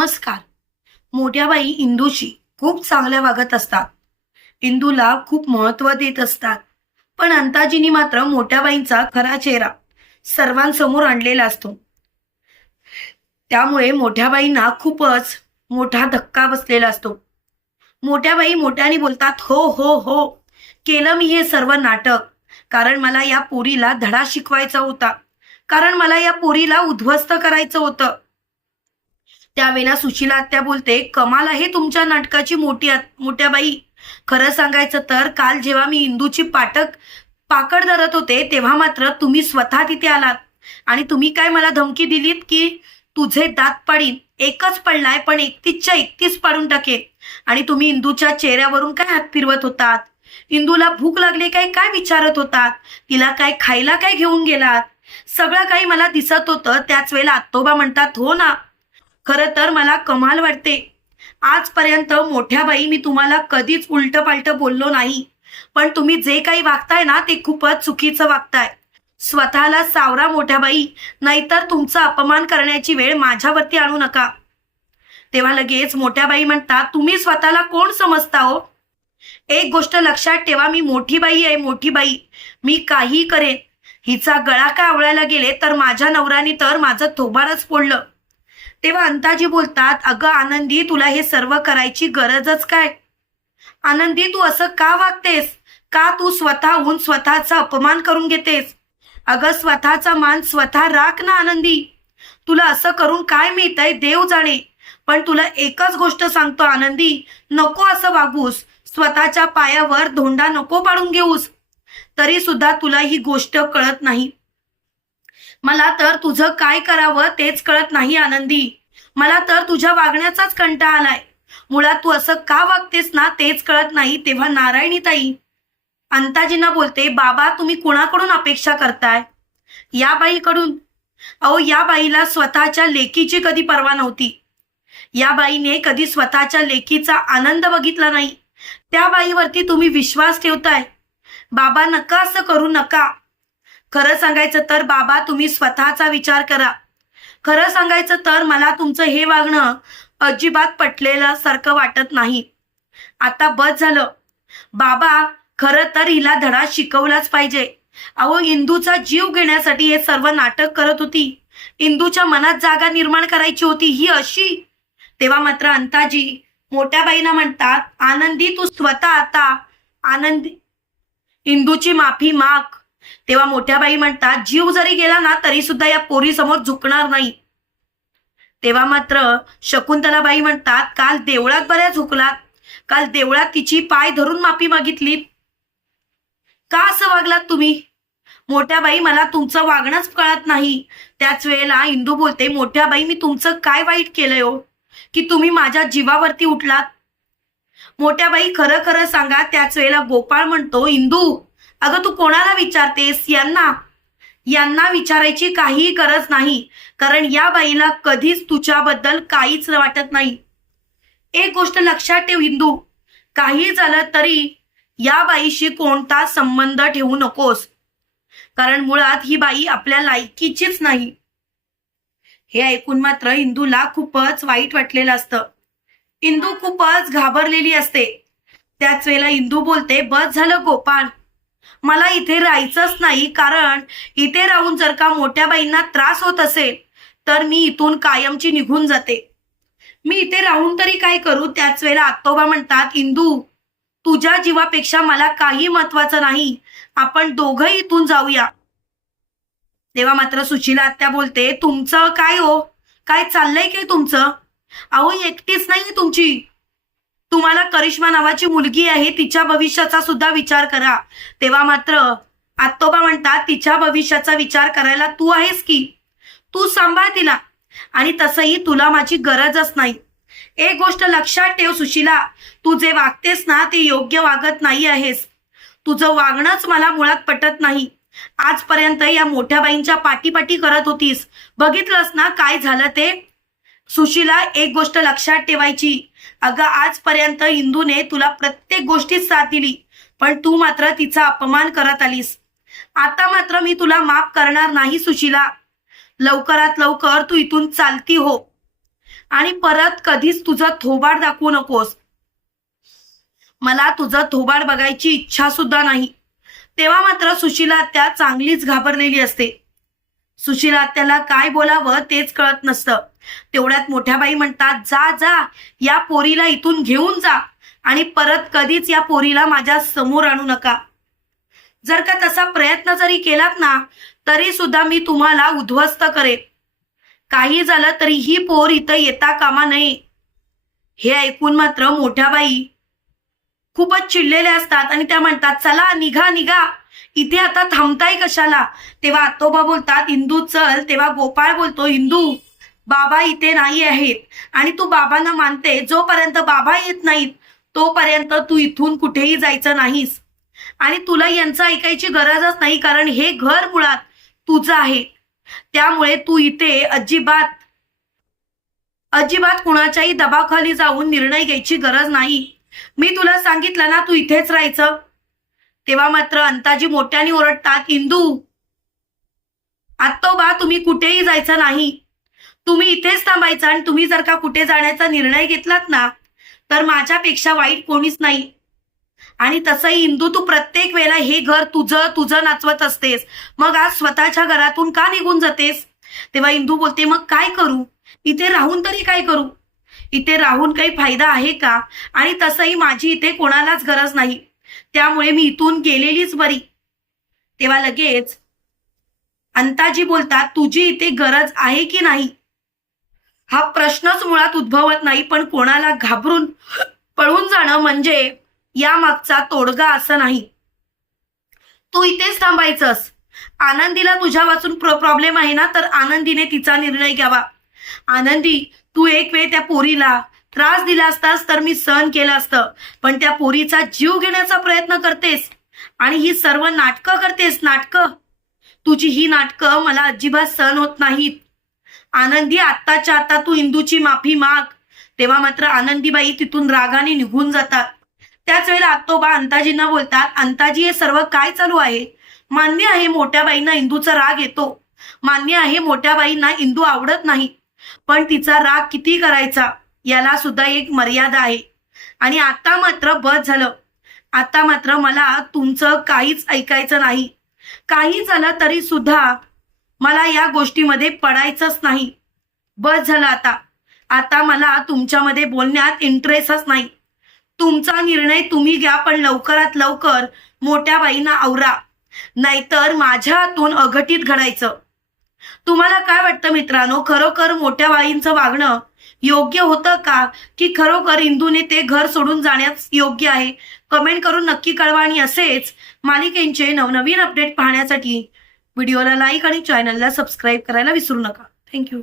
नमस्कार. मोठ्याबाई इंदूशी खूप चांगल्या वागत असतात. इंदूला खूप महत्त्व देत असतात. पण अंताजीनी मात्र मोठ्याबाईंचा खरा चेहरा सर्वांसमोर आणलेला असतो. त्यामुळे मोठ्याबाईंना खूपच मोठा धक्का बसलेला असतो. मोठ्याबाई मोठ्याने बोलतात हो हो हो. केलं मी हे सर्व नाटक. कारण मला या पोरीला धडा शिकवायचा होता. कारण मला या पोरीला उद्ध्वस्त करायचं होतं. त्यावेळेला सुशीला आत्या बोलते कमाल आहे तुमच्या नाटकाची मोठी आत- मोठ्या बाई. खरं सांगायचं तर काल जेव्हा मी इंदूची पाटक पाकड धरत होते तेव्हा मात्र तुम्ही स्वतः तिथे आलात. आणि तुम्ही काय मला धमकी दिलीत की तुझे दात पाडीन? एकच पडलाय पण एकतीसच्या एकतीस पाडून टाकेल आणि तुम्ही इंदूच्या चेहऱ्यावरून काय हात फिरवत होतात? इंदूला भूक लागली काय काय विचारत होतात? तिला काय खायला काय घेऊन गेलात? सगळं काही मला दिसत होतं. त्याच वेळेला आत्तोबा म्हणतात हो ना खरं तर मला कमाल वाटते. आजपर्यंत मोठ्या बाई मी तुम्हाला कधीच उलट पालट बोललो नाही. पण तुम्ही जे काही वागताय ना ते खूपच चुकीचं वागताय. स्वतःला सावरा मोठ्या बाई नाहीतर तुमचा अपमान करण्याची वेळ माझ्यावरती आणू नका. तेव्हा लगेच मोठ्या बाई म्हणतात तुम्ही स्वतःला कोण समजता हो? एक गोष्ट लक्षात ठेवा मी मोठी बाई आहे मोठी बाई. मी काही करेन. हिचा गळा काय आवळायला गेले तर माझ्या नवऱ्याने तर माझं थोबाडच फोडलं. तेव्हा अंताजी बोलतात अगं आनंदी तुला हे सर्व करायची गरजच काय? आनंदी तू असं का वागतेस? का तू स्वतःहून स्वतःचा अपमान करून घेतेस? अगं स्वतःचा मान स्वतः राख ना आनंदी. तुला असं करून काय मिळतंय देव जाणे. पण तुला एकच गोष्ट सांगतो आनंदी नको असं वागूस. स्वतःच्या पायावर धोंडा नको पाडून घेऊस. तरी सुद्धा तुला ही गोष्ट कळत नाही. मला तर तुझं काय करावं तेच कळत नाही आनंदी. मला तर तुझ्या वागण्याचाच कंटा आलाय. मुळात तू असं का वागतेस ना तेच कळत नाही तेव्हा नारायणी ताई. अंताजींना बोलते बाबा तुम्ही कुणाकडून अपेक्षा करताय? या बाईकडून. अहो या बाईला स्वतःच्या लेकीची कधी पर्वा नव्हती. या बाईने कधी स्वतःच्या लेकीचा आनंद बघितला नाही. त्या बाईवरती तुम्ही विश्वास ठेवताय. बाबा नका असं करू नका. खरं सांगायचं तर बाबा तुम्ही स्वतःचा विचार करा. खरं सांगायचं तर मला तुमचं हे वागणं अजिबात पटलेलं सारखं वाटत नाही. आता बस झालं. बाबा खरं तर हिला धडा शिकवलाच पाहिजे. अहो इंदूचा जीव घेण्यासाठी हे सर्व नाटक करत होती. इंदूच्या मनात जागा निर्माण करायची होती ही अशी. तेव्हा मात्र अंताजी मोठ्या बाईना म्हणतात आनंदी तू स्वतः आता आनंदी. इंदूची माफी माग. तेव्हा मोठ्या बाई म्हणतात जीव जरी गेला ना तरी सुद्धा या पोरी समोर झुकणार नाही. तेव्हा मात्र शकुंतलाबाई म्हणतात काल देवळात बऱ्या झुकलात. काल देवळात तिची पाय धरून माफी मागितली का असं वागलात तुम्ही? मोठ्या बाई मला तुमचं वागणंच कळत नाही. त्याच वेळेला इंदू बोलते मोठ्या बाई मी तुमचं काय वाईट केलंय हो? की तुम्ही माझ्या जीवावरती उठलात? मोठ्या बाई खरं खरं सांगा त्याच वेळेला गोपाळ म्हणतो इंदू अगं तू कोणाला विचारतेस? यांना. यांना विचारायची काही गरज नाही. कारण या बाईला कधीच तुझ्याबद्दल काहीच वाटत नाही. एक गोष्ट लक्षात ठेव इंदू. काही झालं तरी या बाईशी कोणता संबंध ठेवू नकोस. कारण मुळात ही बाई आपल्या लायकीचीच नाही. हे ऐकून मात्र इंदूला खूपच वाईट वाटलेलं असतं. इंदू खूपच घाबरलेली असते. त्याच वेळेला इंदू बोलते बस झालं गोपाळ मला इथे राहायचंच नाही कारण इथे राहून जर का मोठ्या बाईंना त्रास होत असेल तर मी इथून कायमची निघून जाते. मी इथे राहून तरी काय करू? त्याच वेळेला आत्तोबा म्हणतात इंदू तुझ्या जीवापेक्षा मला काही महत्वाचं नाही. आपण दोघं इथून जाऊया. तेव्हा मात्र सुशीला आत्या बोलते तुमचं काय हो? काय चाललंय काय तुमचं? अहो एकटीच नाही तुमची. तुम्हाला करिश्मा नावाची मुलगी आहे तिच्या भविष्याचा सुद्धा विचार करा. तेव्हा मात्र आत्तोबा म्हणतात तिच्या भविष्याचा विचार करायला तू आहेस की? तू सांभाळ तिला. आणि तसंही तुला माझी गरजच नाही. एक गोष्ट लक्षात ठेव सुशीला तू जे वागतेस ना ते योग्य वागत नाही आहेस. तुझं वागणंच मला मुळात पटत नाही. आजपर्यंत या मोठ्या बाईंच्या पाठीपाठी करत होतीस. बघितलंस ना काय झालं ते? सुशीला एक गोष्ट लक्षात ठेवायची. अगं आजपर्यंत इंदूने तुला प्रत्येक गोष्टीत साथ दिली पण तू मात्र तिचा अपमान करत आलीस. आता मात्र मी तुला माफ करणार नाही सुशीला. लवकरात लवकर तू इथून चालती हो. आणि परत कधीच तुझं थोबाड दाखवू नकोस. मला तुझं थोबाड बघायची इच्छा सुद्धा नाही. तेव्हा मात्र सुशीला त्या चांगलीच घाबरलेली असते. सुशीला त्याला काय बोलावं तेच कळत नसतं. तेवढ्यात मोठ्या बाई म्हणतात जा जा या पोरीला इथून घेऊन जा आणि परत कधीच या पोरीला माझ्यासमोर आणू नका. जर का तसा प्रयत्न जरी केलात ना तरी सुद्धा मी तुम्हाला उद्ध्वस्त करेन. काही झालं तरी ही पोर इथं येता कामा नये. हे ऐकून मात्र मोठ्या बाई खूपच चिडलेल्या असतात आणि त्या म्हणतात चला निघा निघा. इथे आता थांबताय कशाला? तेव्हा आतोबा बोलतात हिंदू चल. तेव्हा गोपाळ बोलतो हिंदू बाबा इथे नाही आहेत. आणि तू बाबांना मानते जोपर्यंत बाबा येत नाहीत तोपर्यंत तू इथून कुठेही जायचं नाहीस. आणि तुला यांचं ऐकायची गरजच नाही कारण हे घर मुळात तुझं आहे. त्यामुळे तू इथे अजिबात अजिबात कुणाच्याही दबाखाली जाऊन निर्णय घ्यायची गरज नाही. मी तुला सांगितलं ना तू इथेच राहायचं. तेव्हा मात्र अंताजी मोठ्याने ओरडतात इंदू आत्तोबा तुम्ही कुठेही जायचं नाही. तुम्ही इथेच थांबायचं आणि तुम्ही जर का कुठे जाण्याचा निर्णय घेतलात ना तर माझ्यापेक्षा वाईट कोणीच नाही. आणि तसंही इंदू तू प्रत्येक वेळेला हे घर तुझं तुझं नाचवत असतेस. मग आज स्वतःच्या घरातून का निघून जातेस? तेव्हा इंदू बोलते मग काय करू? इथे राहून तरी काय करू? इथे राहून काही फायदा आहे का? आणि तसंही माझी इथे कोणालाच गरज नाही. त्यामुळे मी इथून गेलेलीच बरी. तेव्हा लगेच अंताजी बोलतात तुझी इथे गरज आहे की नाही? हा प्रश्नच मुळात उद्भवत नाही पण कोणाला घाबरून पळून जाणं म्हणजे या मागचा तोडगा असं नाही. तू इथेच थांबायचंस. आनंदीला तुझ्या वाचून प्रॉब्लेम आहे ना तर आनंदीने तिचा निर्णय घ्यावा. आनंदी तू एक वेळ त्या पोरीला त्रास दिला असतास तर मी सहन केलं असतं. पण त्या पोरीचा जीव घेण्याचा प्रयत्न करतेस. आणि ही सर्व नाटकं करतेस नाटकं. तुझी ही नाटकं मला अजिबात सहन होत नाहीत. आनंदी आत्ताच्या आता तू इंदूची माफी माग. तेव्हा मात्र आनंदीबाई तिथून रागाने निघून जातात. त्याच वेळेला आत्तोबा अंताजींना बोलतात अंताजी हे सर्व काय चालू आहे? मान्य आहे मोठ्या बाईंना इंदूचा राग येतो. मान्य आहे मोठ्या बाईंना इंदू आवडत नाही. पण तिचा राग किती करायचा? याला सुद्धा एक मर्यादा आहे. आणि आता मात्र बस झालं. आता मात्र मला तुमचं काहीच ऐकायचं नाही. काही झालं तरी सुद्धा मला या गोष्टीमध्ये पडायचंच नाही. बस झालं आता. आता मला तुमच्यामध्ये बोलण्यात इंटरेस्टच नाही. तुमचा निर्णय तुम्ही घ्या पण लवकरात लवकर मोठ्या बाईंना आवरा. नाहीतर माझ्या हातून अघटित घडायचं. तुम्हाला काय वाटतं मित्रांनो? खरोखर मोठ्या बाईंचं वागणं योग्य होतं का? की खरोखर इंदूने ते घर सोडून जाण्यास योग्य आहे? कमेंट करून नक्की कळवा आणि असेच मालिकेंचे नवनवीन अपडेट पाहण्यासाठी. व्हिडिओला लाईक आणि चॅनलला सबस्क्राईब करायला विसरू नका. थँक्यू